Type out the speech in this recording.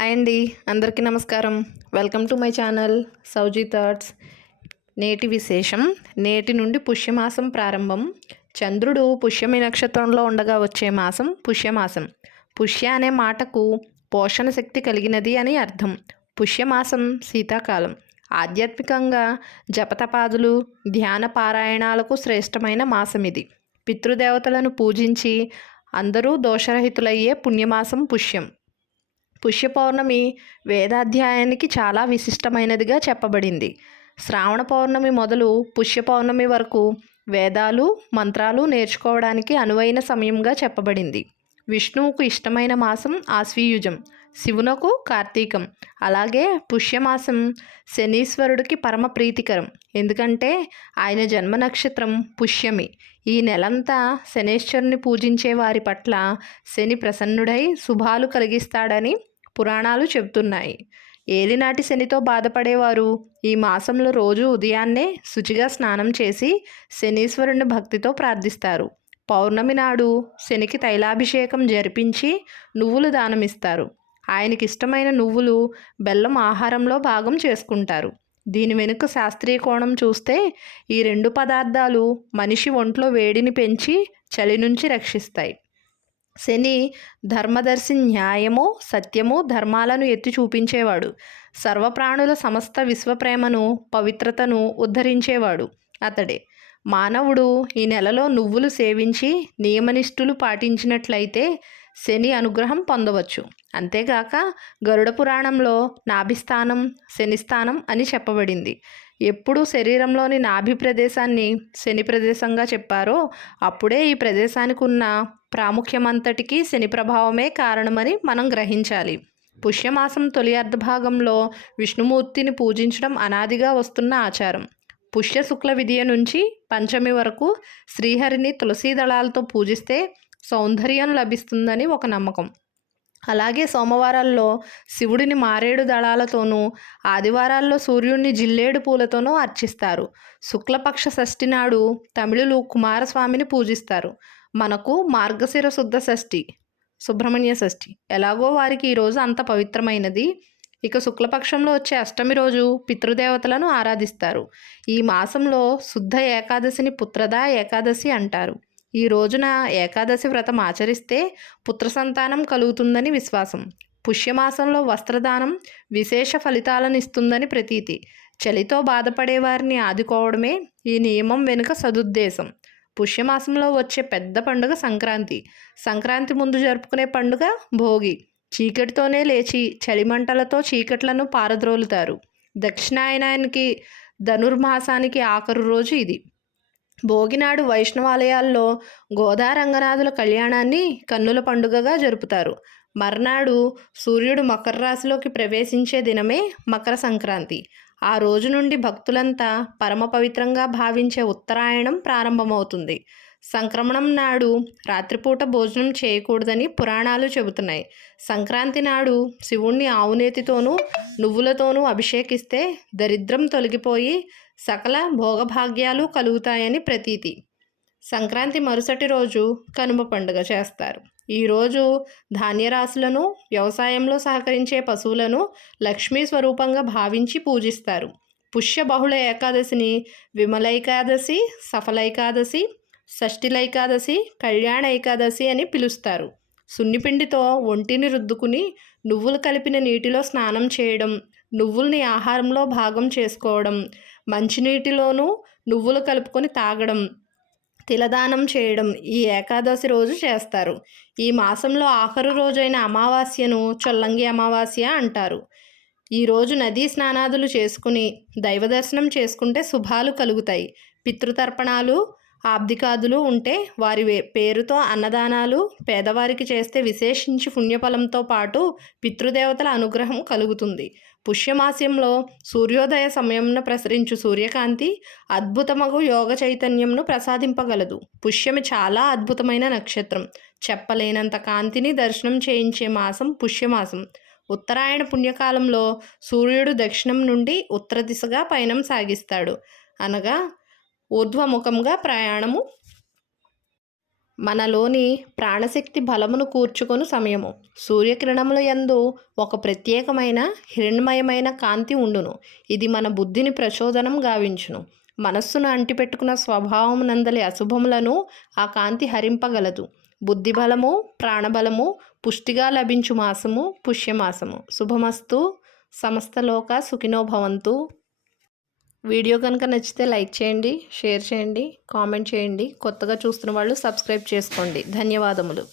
Hi అండి. అందరికీ నమస్కారం. Welcome to my channel Sowji thoughts. నేటి విశేషం, నేటి నుండి పుష్యమాసం ప్రారంభం. చంద్రుడు పుష్యమి నక్షత్రంలో ఉండగా వచ్చే మాసం పుష్యమాసం. పుష్య అనే మాటకు పోషణ శక్తి కలిగినది అని అర్థం. పుష్యమాసం శీతాకాలం. ఆధ్యాత్మికంగా జపతపాదులు, ధ్యాన పారాయణాలకు శ్రేష్టమైన మాసం ఇది. పితృదేవతలను పూజించి అందరూ దోషరహితులయ్యే పుణ్యమాసం పుష్యం. పుష్య పౌర్ణమి వేదాధ్యాయానికి చాలా విశిష్టమైనదిగా చెప్పబడింది. శ్రావణ పౌర్ణమి మొదలు పుష్య పౌర్ణమి వరకు వేదాలు, మంత్రాలు నేర్చుకోవడానికి అనువైన సమయంగా చెప్పబడింది. విష్ణువుకు ఇష్టమైన మాసం ఆశ్వీయుజం, శివునకు కార్తీకం. అలాగే పుష్యమాసం శనీశ్వరుడికి పరమ ప్రీతికరం. ఎందుకంటే ఆయన జన్మ నక్షత్రం పుష్యమి. ఈ నెలంతా శనేశ్వరుని పూజించే వారి పట్ల శని ప్రసన్నుడై శుభాలు కలిగిస్తాడని పురాణాలు చెబుతున్నాయి. ఏలినాటి శనితో బాధపడేవారు ఈ మాసంలో రోజు ఉదయాన్నే శుచిగా స్నానం చేసి శనీశ్వరుని భక్తితో ప్రార్థిస్తారు. పౌర్ణమి నాడు శనికి తైలాభిషేకం జరిపించి నువ్వులు దానమిస్తారు. ఆయనకి ఇష్టమైన నువ్వులు, బెల్లం ఆహారంలో భాగం చేసుకుంటారు. దీని వెనుక శాస్త్రీయ కోణం చూస్తే ఈ రెండు పదార్థాలు మనిషి ఒంట్లో వేడిని పెంచి చలి నుంచి రక్షిస్తాయి. శని ధర్మదర్శి, న్యాయము, సత్యము, ధర్మాలను ఎత్తి చూపించేవాడు. సర్వప్రాణుల సమస్త విశ్వప్రేమను, పవిత్రతను ఉద్ధరించేవాడు అతడే. మానవుడు ఈ నెలలో నువ్వులు సేవించి నియమనిష్ఠులు పాటించినట్లయితే శని అనుగ్రహం పొందవచ్చు. అంతేగాక గరుడ పురాణంలో నాభిస్థానం శనిస్థానం అని చెప్పబడింది. ఎప్పుడు శరీరంలోని నాభి ప్రదేశాన్ని శని ప్రదేశంగా చెప్పారో అప్పుడే ఈ ప్రదేశానికి ఉన్న ప్రాముఖ్యమంతటికీ శని ప్రభావమే కారణమని మనం గ్రహించాలి. పుష్యమాసం తొలి అర్ధభాగంలో విష్ణుమూర్తిని పూజించడం అనాదిగా వస్తున్న ఆచారం. పుష్య శుక్ల విదియ నుంచి పంచమి వరకు శ్రీహరిని తులసీ దళాలతో పూజిస్తే సౌందర్యం లభిస్తుందని ఒక నమ్మకం. అలాగే సోమవారాల్లో శివుడిని మారేడు దళాలతోనూ, ఆదివారాల్లో సూర్యుడిని జిల్లేడు పూలతోనూ అర్చిస్తారు. శుక్లపక్ష షష్ఠి నాడు తమిళులు కుమారస్వామిని పూజిస్తారు. మనకు మార్గశిర శుద్ధ షష్ఠి, సుబ్రహ్మణ్య షష్ఠి ఎలాగో వారికి ఈరోజు అంత పవిత్రమైనది. ఇక శుక్లపక్షంలో వచ్చే అష్టమి రోజు పితృదేవతలను ఆరాధిస్తారు. ఈ మాసంలో శుద్ధ ఏకాదశిని పుత్రదా ఏకాదశి అంటారు. ఈ రోజున ఏకాదశి వ్రతం ఆచరిస్తే పుత్ర సంతానం కలుగుతుందని విశ్వాసం. పుష్యమాసంలో వస్త్రదానం విశేష ఫలితాలను ఇస్తుందని ప్రతీతి. చలితో బాధపడే వారిని ఆదుకోవడమే ఈ నియమం వెనుక సదుద్దేశం. పుష్యమాసంలో వచ్చే పెద్ద పండుగ సంక్రాంతి. సంక్రాంతి ముందు జరుపుకునే పండుగ భోగి. చీకటితోనే లేచి చలిమంటలతో చీకట్లను పారద్రోలుతారు. దక్షిణాయనానికి ధనుర్మాసానికి ఆఖరు రోజు ఇది. భోగినాడు వైష్ణవాలయాల్లో గోదారంగనాథుల కళ్యాణాన్ని కన్నుల పండుగగా జరుపుతారు. మర్నాడు సూర్యుడు మకర రాశిలోకి ప్రవేశించే దినమే మకర సంక్రాంతి. ఆ రోజు నుండి భక్తులంతా పరమ పవిత్రంగా భావించే ఉత్తరాయణం ప్రారంభమవుతుంది. సంక్రమణం నాడు రాత్రిపూట భోజనం చేయకూడదని పురాణాలు చెబుతున్నాయి. సంక్రాంతి నాడు శివుణ్ణి ఆవునేతితోనూ నువ్వులతోనూ అభిషేకిస్తే దరిద్రం తొలగిపోయి సకల భోగభాగ్యాలు కలుగుతాయని ప్రతీతి. సంక్రాంతి మరుసటి రోజు కనుమ పండుగ చేస్తారు. ఈరోజు ధాన్యరాశులను, వ్యవసాయంలో సహకరించే పశువులను లక్ష్మీ స్వరూపంగా భావించి పూజిస్తారు. పుష్య బహుళ ఏకాదశిని విమలైకాదశి, సఫలైకాదశి, షష్ఠిలైకాదశి, కళ్యాణ ఏకాదశి అని పిలుస్తారు. సున్నిపిండితో ఒంటిని రుద్దుకుని నువ్వులు కలిపిన నీటిలో స్నానం చేయడం, నువ్వుల్ని ఆహారంలో భాగం చేసుకోవడం, మంచినీటిలోనూ నువ్వులు కలుపుకొని తాగడం, తిలదానం చేయడం ఈ ఏకాదశి రోజు చేస్తారు. ఈ మాసంలో ఆఖరు రోజైన అమావాస్యను చొల్లంగి అమావాస్య అంటారు. ఈరోజు నదీ స్నానాదులు చేసుకుని దైవ దర్శనం చేసుకుంటే శుభాలు కలుగుతాయి. పితృతర్పణాలు, ఆబ్దికాదులు ఉంటే వారి పేరుతో అన్నదానాలు పేదవారికి చేస్తే విశేషించి పుణ్యఫలంతో పాటు పితృదేవతల అనుగ్రహం కలుగుతుంది. పుష్యమాస్యంలో సూర్యోదయ సమయంన ప్రసరించు సూర్యకాంతి అద్భుతమగు యోగ చైతన్యంను ప్రసాదింపగలదు. పుష్యమి చాలా అద్భుతమైన నక్షత్రం. చెప్పలేనంత కాంతిని దర్శనం చేయించే మాసం పుష్యమాసం. ఉత్తరాయణ పుణ్యకాలంలో సూర్యుడు దక్షిణం నుండి ఉత్తర దిశగా పయనం సాగిస్తాడు, అనగా ఊర్ధ్వముఖంగా ప్రయాణము. మనలోని ప్రాణశక్తి బలమును కూర్చుకొని సమయము. సూర్యకిరణముల యందు ఒక ప్రత్యేకమైన హిరణ్మయమైన కాంతి ఉండును. ఇది మన బుద్ధిని ప్రచోదనం గావించును. మనస్సును అంటిపెట్టుకున్న స్వభావం నందలి అశుభములను ఆ కాంతి హరింపగలదు. బుద్ధిబలము, ప్రాణబలము పుష్టిగా లభించు మాసము పుష్యమాసము. శుభమస్తు. సమస్తలోక సుఖినో భవంతు. వీడియో కనుక నచ్చితే లైక్ చేయండి, షేర్ చేయండి, కామెంట్ చేయండి. కొత్తగా చూస్తున్న వాళ్ళు సబ్స్క్రైబ్ చేసుకోండి. ధన్యవాదములు.